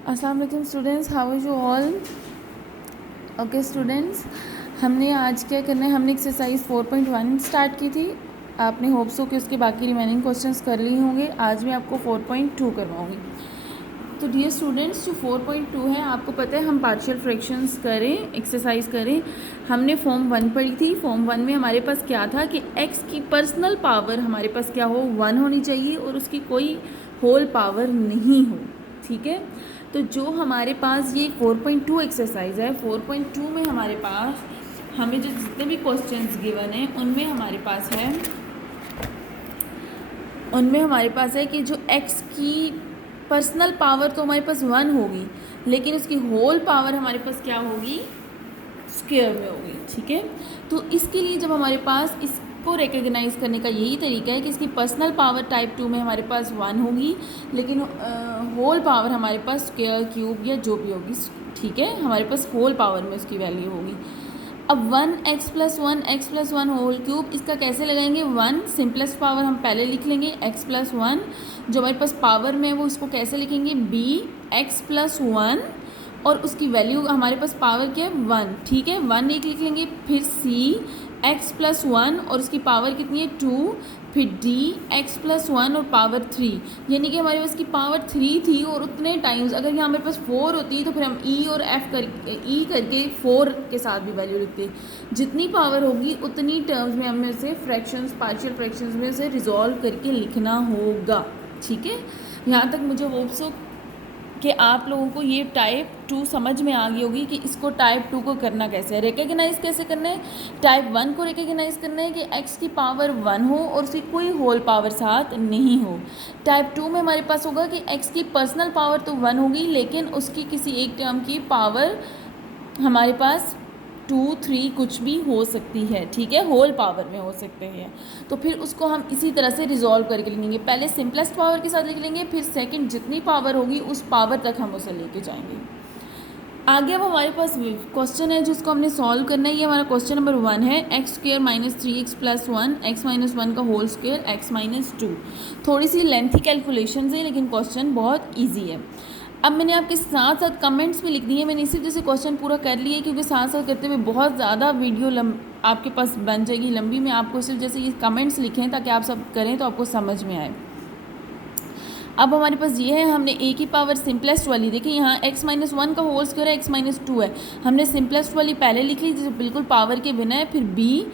अस्सलाम वालेकुम students, how are you all. Okay students, हमने आज क्या करना है, हमने एक्सरसाइज 4.1 स्टार्ट की थी। आपने होप्स हो कि उसके बाकी रिमेनिंग क्वेश्चंस कर लिए होंगे। आज मैं आपको 4.2 करवाऊँगी। तो डियर स्टूडेंट्स, जो 4.2 है, आपको पता है हम पार्शियल फ्रैक्शंस करें, एक्सरसाइज करें। हमने फॉर्म 1 पढ़ी थी। फॉर्म 1 में हमारे पास क्या था कि x की पर्सनल पावर हमारे पास क्या हो, 1 होनी चाहिए और उसकी कोई होल पावर नहीं हो। ठीक है, तो जो हमारे पास ये 4.2 एक्सरसाइज है, 4.2 में हमारे पास हमें जो जितने भी क्वेश्चंस गिवन हैं उनमें हमारे पास है कि जो x की पर्सनल पावर तो हमारे पास 1 होगी, लेकिन उसकी होल पावर हमारे पास क्या होगी, स्क्वायर में होगी। ठीक है, तो इसके लिए जब हमारे पास इसको रिकग्नाइज करने का यही तरीका है कि इसकी पर्सनल पावर टाइप 2 में हमारे पास 1 होगी, लेकिन होल पावर हमारे पास स्क्वायर, क्यूब या जो भी होगी, ठीक है, हमारे पास होल पावर में उसकी वैल्यू होगी। अब 1x+1 होल क्यूब, इसका कैसे लगाएंगे। 1 सिंपलेस्ट पावर हम पहले लिख लेंगे, x+1 जो हमारे पास पावर में है वो इसको कैसे लिखेंगे, bx+1 और उसकी वैल्यू हमारे पास पावर क्या है, 1। ठीक है, 1 एक लिख लेंगे, फिर x+1 और उसकी पावर कितनी है, 2, फिर dx+1 और पावर 3, यानी कि हमारे पास की पावर 3 थी और उतने टाइम्स अगर यहाँ हमारे पास 4 होती तो फिर हम e और f करके 4 के साथ भी वैल्यू लिखते। जितनी पावर होगी उतनी टर्म्स में हमें से फ्रैक्शंस, पार्शियल फ्रैक्शंस में से रिजॉल्व करके लिखना होगा। ठीक है, यहाँ तक मुझे होप्स हो कि आप लोगों को ये टाइप 2 समझ में आ गई होगी कि इसको टाइप 2 को करना कैसे है, रिकग्नाइज कैसे करना है। टाइप 1 को रिकग्नाइज करना है कि x की पावर 1 हो और उसकी कोई होल पावर साथ नहीं हो। टाइप 2 में हमारे पास होगा कि x की पर्सनल पावर तो 1 होगी, लेकिन उसकी किसी एक टर्म की पावर हमारे पास 2, 3 कुछ भी हो सकती है। ठीक है, होल पावर में हो सकते हैं, तो फिर उसको हम इसी तरह से रिजॉल्व करके लिखेंगे। पहले सिंपलेस्ट पावर के साथ लिख लेंगे, फिर सेकंड जितनी पावर होगी उस पावर तक हम उसे लेके जाएंगे आगे। अब हमारे पास क्वेश्चन है जिसको हमने सॉल्व करना है। ये हमारा क्वेश्चन नंबर 1 है, x² - 3x+1 x-1 का होल स्क्वायर x-2। थोड़ी सी लेंथी कैलकुलेशन है, लेकिन क्वेश्चन बहुत ईजी है। अब मैंने आपके साथ साथ कमेंट्स में लिख दिए। मैंने इसी वजह से क्वेश्चन पूरा कर लिया है, क्योंकि साथ साथ करते हुए बहुत ज़्यादा वीडियो आपके पास बन जाएगी लंबी। मैं आपको सिर्फ जैसे ये कमेंट्स लिखें ताकि आप सब करें तो आपको समझ में आए। अब हमारे पास ये है, हमने a की पावर सिंपलेस्ट वाली, देखिए यहाँ x-1 का होल स्क्वायर है, x-2 है, हमने सिंपलेस्ट वाली पहले लिख ली जो बिल्कुल पावर के बिना है, फिर b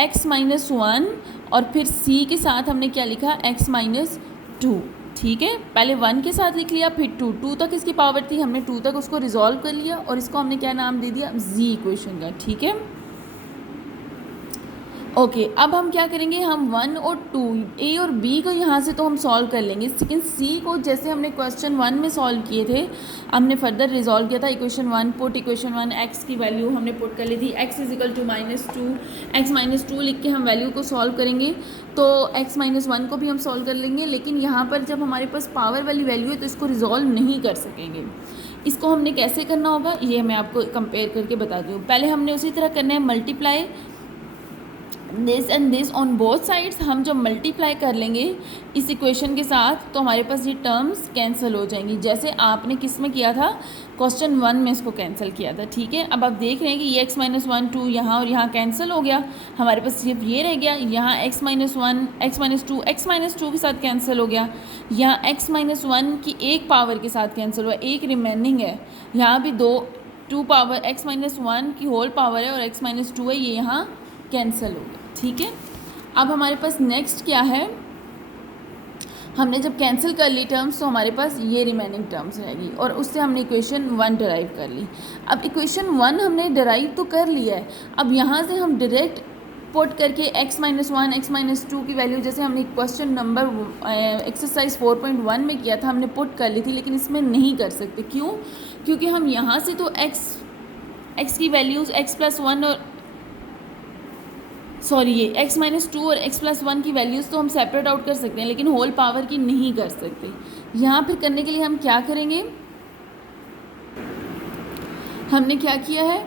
x-1 और फिर c के साथ हमने क्या लिखा, x-2। ठीक है, पहले 1 के साथ लिख लिया, फिर 2 तक इसकी पावर थी, हमने 2 तक उसको रिजॉल्व कर लिया और इसको हमने क्या नाम दे दिया, z इक्वेशन का। ठीक है, ओके, अब हम क्या करेंगे, हम 1 और 2 ए और बी को यहाँ से तो हम सॉल्व कर लेंगे, लेकिन सी को जैसे हमने क्वेश्चन 1 में सॉल्व किए थे, हमने फर्दर रिजॉल्व किया था। इक्वेशन 1 पुट, इक्वेशन 1 एक्स की वैल्यू हमने पुट कर ली थी, x = -2, x-2 लिख के हम वैल्यू को सॉल्व करेंगे तो x-1 को भी हम सॉल्व कर लेंगे। लेकिन यहाँ पर जब हमारे पास पावर वाली वैल्यू है तो इसको रिजॉल्व नहीं कर सकेंगे। इसको हमने कैसे करना होगा ये मैं आपको कंपेयर करके बताती हूँ। पहले हमने उसी तरह करना है multiply this and this on both sides. हम जब मल्टीप्लाई कर लेंगे इस इक्वेशन के साथ तो हमारे पास ये टर्म्स कैंसिल हो जाएंगी, जैसे आपने किस में किया था, क्वेश्चन 1 में इसको कैंसिल किया था। ठीक है, अब आप देख रहे हैं कि ये x-1 2 यहाँ और यहाँ कैंसिल हो गया, हमारे पास सिर्फ ये रह गया, यहाँ x-1 x-2 x-2 के साथ कैंसिल हो गया, यहाँ x-1 की एक पावर के साथ कैंसिल हुआ, एक रिमेनिंग है, यहाँ भी 2 पावर x-1 की होल पावर है और x-2 है, ये यहाँ कैंसिल हो गया। ठीक है, अब हमारे पास नेक्स्ट क्या है, हमने जब कैंसिल कर ली टर्म्स तो हमारे पास ये रिमेनिंग टर्म्स रहेगी और उससे हमने इक्वेशन 1 डराइव कर ली। अब इक्वेशन 1 हमने डराइव तो कर लिया है, अब यहाँ से हम डायरेक्ट पुट करके x-1 x-2 की वैल्यू जैसे हमने क्वेश्चन नंबर एक्सरसाइज 4.1 में किया था, हमने पुट कर ली थी, लेकिन इसमें नहीं कर सकते। क्यों? क्योंकि हम यहाँ से तो x की वैल्यूज़ x+1 और ये x-2 और x+1 की वैल्यूज़ तो हम सेपरेट आउट कर सकते हैं, लेकिन होल पावर की नहीं कर सकते। यहाँ फिर करने के लिए हम क्या करेंगे, हमने क्या किया है,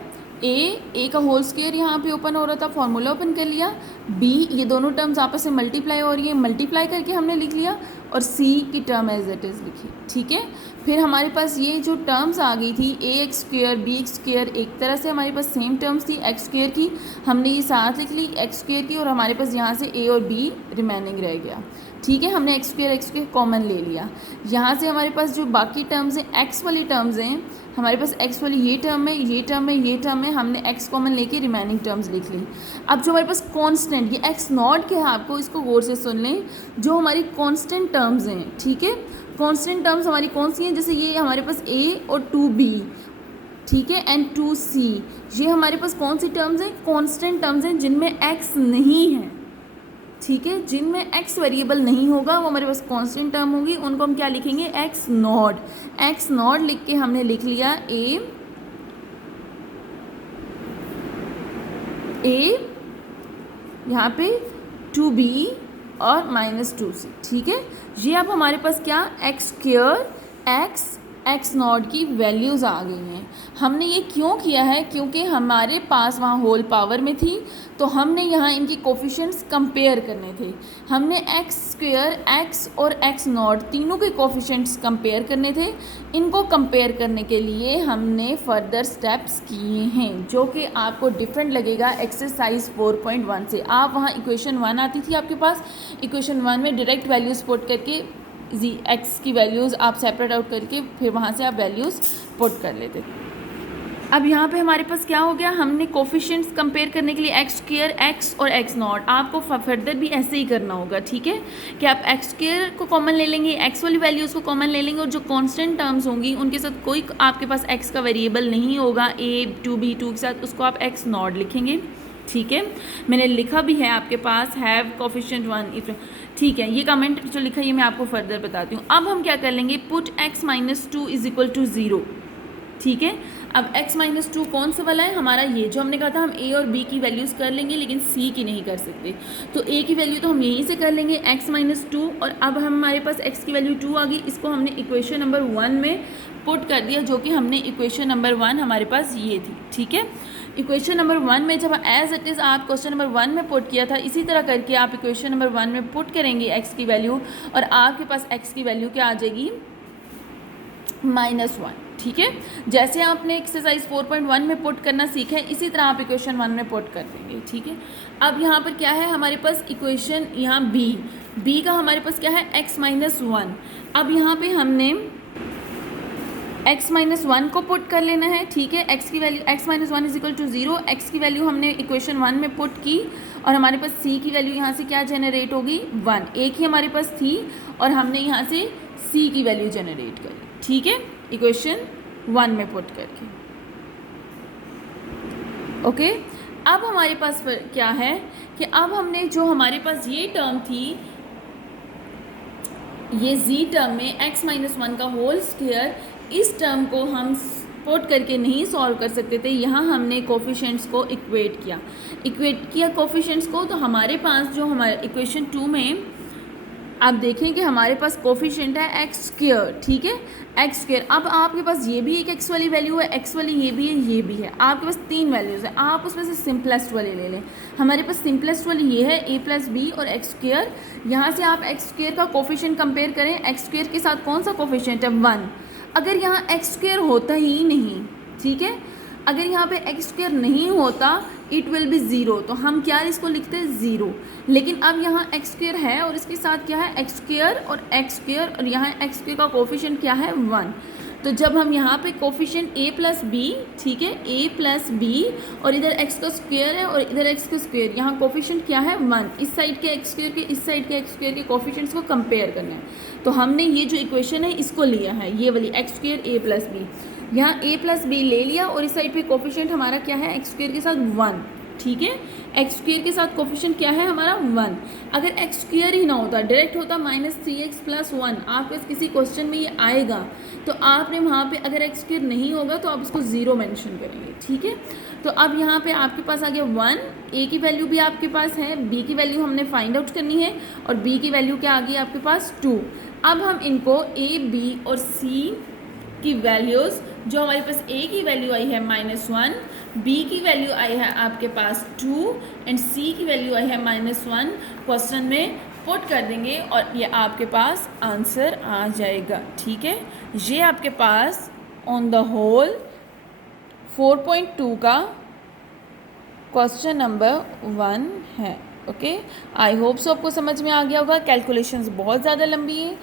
a का होल स्क्वायर यहाँ पे ओपन हो रहा था, फॉर्मूला ओपन कर लिया, b ये दोनों टर्म्स आपस में मल्टीप्लाई हो रही है, मल्टीप्लाई करके हमने लिख लिया, और सी की टर्म एज इट इज़ लिखी, ठीक है। फिर हमारे पास ये जो टर्म्स आ गई थी A X square B X square, एक तरह से हमारे पास सेम टर्म्स थी एक्स स्क्वेयर की, हमने ये साथ लिख ली एक्स स्क्वेयर की, और हमारे पास यहाँ से ए और बी रिमेनिंग रह गया, ठीक है। हमने एक्स स्क्वेयर कॉमन ले लिया। यहाँ से हमारे पास जो बाकी टर्म्स हैं एक्स वाली टर्म्स हैं, हमारे पास एक्स वाली ये टर्म है, ये टर्म है, ये टर्म है, हमने एक्स कॉमन लेके रिमेनिंग टर्म्स लिख ली। अब जो हमारे पास कांस्टेंट, ये एक्स नॉट के है, आपको इसको गौर से सुन लें, जो हमारी कांस्टेंट टर्म्स हैं, ठीक है। कांस्टेंट टर्म्स हमारी कौन सी हैं, जैसे ये हमारे पास ए और 2b, ठीक है, एंड 2c, ये हमारे पास कौन सी टर्म्स हैं, कांस्टेंट टर्म्स हैं जिनमें एक्स नहीं है, ठीक है। जिनमें एक्स वेरिएबल नहीं होगा वो हमारे पास कांस्टेंट टर्म होगी, उनको हम क्या लिखेंगे, एक्स नॉट। एक्स नॉट लिख के हमने लिख लिया ए यहाँ पे 2b और -2c, ठीक है। ये अब हमारे पास क्या एक्स स्क्वायर एक्स नॉट की वैल्यूज़ आ गई हैं। हमने ये क्यों किया है, क्योंकि हमारे पास वहाँ होल पावर में थी, तो हमने यहाँ इनकी कोफिशिएंट्स कंपेयर करने थे। हमने एक्स स्क्वायर एक्स और एक्स नॉट तीनों के कोफिशिएंट्स कंपेयर करने थे। इनको कंपेयर करने के लिए हमने फर्दर स्टेप्स किए हैं, जो कि आपको डिफरेंट लगेगा एक्सरसाइज 4.1 से। आप वहाँ इक्वेशन 1 आती थी आपके पास, इक्वेशन 1 में डायरेक्ट वैल्यूज़ पुट करके जी एक्स की वैल्यूज़ आप सेपरेट आउट करके फिर वहाँ से आप वैल्यूज़ पुट कर लेते। अब यहाँ पे हमारे पास क्या हो गया, हमने कोफिशिएंट्स कंपेयर करने के लिए एक्स स्क्वायर एक्स और एक्स नॉट, आपको फर्दर भी ऐसे ही करना होगा, ठीक है, कि आप एक्स स्क्वायर को कॉमन ले लेंगे, एक्स वाली वैल्यूज़ को कॉमन ले लेंगे, और जो कांस्टेंट टर्म्स होंगी उनके साथ कोई आपके पास एक्स का वेरिएबल नहीं होगा, ए 2b 2 के साथ, उसको आप एक्स नॉट लिखेंगे, ठीक है। मैंने लिखा भी है आपके पास हैव कोफिशिएंट 1 इफ, ठीक है। ये कमेंट जो लिखा है ये मैं आपको फर्दर बताती हूँ। अब हम क्या कर लेंगे, पुट x - 2 = 0, ठीक है। अब x - 2 कौन सा वाला है, हमारा ये जो हमने कहा था हम a और b की वैल्यूज़ कर लेंगे लेकिन c की नहीं कर सकते, तो a की वैल्यू तो हम यहीं से कर लेंगे x - 2, और अब हमारे पास x की वैल्यू 2 आ गई, इसको हमने इक्वेशन नंबर 1 में पुट कर दिया, जो कि हमने इक्वेशन नंबर 1 हमारे पास ये थी, ठीक है। इक्वेशन नंबर 1 में जब एज इट इज़ आप क्वेश्चन नंबर 1 में पुट किया था, इसी तरह करके आप इक्वेशन नंबर 1 में पुट करेंगे x की वैल्यू, और आपके पास x की वैल्यू क्या आ जाएगी, -1, ठीक है। जैसे आपने एक्सरसाइज 4.1 में पुट करना सीखा है, इसी तरह आप इक्वेशन 1 में पुट कर देंगे, ठीक है। अब यहाँ पर क्या है हमारे पास इक्वेशन, यहाँ b का हमारे पास क्या है, x - 1। अब यहाँ पे हमने x - 1 को पुट कर लेना है, ठीक है। x की वैल्यू x - 1 = 0, x की वैल्यू हमने इक्वेशन 1 में पुट की, और हमारे पास c की वैल्यू यहाँ से क्या जनरेट होगी, 1, एक ही हमारे पास थी, और हमने यहाँ से c की वैल्यू जनरेट करी, ठीक है, इक्वेशन 1 में पुट करके, ओके। अब हमारे पास क्या है कि अब हमने जो हमारे पास ये टर्म थी, ये z टर्म में x - 1 का होल स्क्वायर, इस टर्म को हम पुट करके नहीं सॉल्व कर सकते थे, यहाँ हमने कोफिशिएंट्स को इक्वेट किया कोफिशिएंट्स को, तो हमारे पास जो हमारे इक्वेशन 2 में आप देखें कि हमारे पास कोफिशिएंट है एक्स स्क्वायर, ठीक है, एक्स स्क्वायर। अब आपके पास ये भी एक एक्स वाली वैल्यू है, एक्स वाली ये भी है, ये भी है, आपके पास 3 वैल्यूज़ है, आप उसमें से सिंपलेस्ट वाली ले लें। हमारे पास सिंपलेस्ट वाली ये है a + b और एक्स स्क्वायर, यहाँ से आप एक्स स्क्वायर का कोफिशिएंट कंपेयर करें, एक्स स्क्वायर के साथ कौन सा कोफिशिएंट है, 1। अगर यहाँ एक्स स्क्वायर होता ही नहीं, ठीक है, अगर यहाँ पे एक्स स्क्वायर नहीं होता, इट विल बी 0, तो हम क्या इसको लिखते हैं 0। लेकिन अब यहाँ एक्स स्क्वायर है और इसके साथ क्या है, एक्स स्क्वायर और एक्स स्क्वायर, और यहाँ एक्स स्क्वायर का कोफिशिएंट क्या है, 1। तो जब हम यहाँ पे कोफिशिएंट a + b, ठीक है, a + b, और इधर x का स्क्वायर है और इधर x का स्क्वायर, यहाँ कोफिशिएंट क्या है, 1। इस साइड के एक्स स्क्वायर के इस साइड के एक्स स्क्वायर के कोफिशिएंट्स को कंपेयर करना है, तो हमने ये जो इक्वेशन है इसको लिया है, ये वाली x स्क्वायर a + b, यहाँ a + b ले लिया, और इस साइड पे कोफिशिएंट हमारा क्या है, एक्स स्क्वायर के साथ 1, ठीक है, एक्स स्क्वायर के साथ कोफिशिएंट क्या है हमारा, 1। अगर एक्स स्क्वायर ही ना होता, डायरेक्ट होता -3x + 1, आपके पास किसी क्वेश्चन में ये आएगा, तो आपने वहाँ पे अगर एक्स स्क्वायर नहीं होगा तो आप उसको 0 मेंशन करेंगे, ठीक है। तो अब यहाँ पे आपके पास आ गया 1, a की वैल्यू भी आपके पास है, b की वैल्यू हमने फाइंड आउट करनी है, और b की वैल्यू क्या आ गई आपके पास, 2। अब हम इनको a, b और c की वैल्यूज़, जो हमारे पास a की वैल्यू आई है -1, b की वैल्यू आई है आपके पास 2, एंड c की वैल्यू आई है -1, क्वेश्चन में पुट कर देंगे और ये आपके पास आंसर आ जाएगा। ठीक है, ये आपके पास ऑन द होल 4.2 का क्वेश्चन नंबर 1 है। ओके, आई होप सो आपको समझ में आ गया होगा। कैलकुलेशंस बहुत ज़्यादा लंबी है,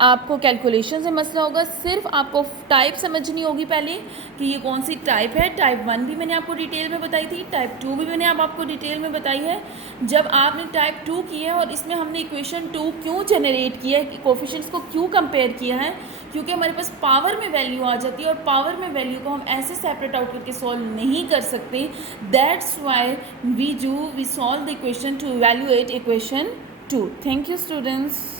आपको कैलकुलेशन से मसला होगा। सिर्फ आपको टाइप समझनी होगी पहले कि ये कौन सी टाइप है। टाइप 1 भी मैंने आपको डिटेल में बताई थी, टाइप 2 भी मैंने आपको डिटेल में बताई है। जब आपने टाइप 2 किया है और इसमें हमने इक्वेशन 2 क्यों जनरेट किया है, कोफिशिएंट्स को क्यों कंपेयर किया है, क्योंकि हमारे पास पावर में वैल्यू आ जाती है और पावर में वैल्यू को हम ऐसे सेपरेट आउट करके सॉल्व नहीं कर सकते। That's why we solve the equation to evaluate equation 2। Thank you students.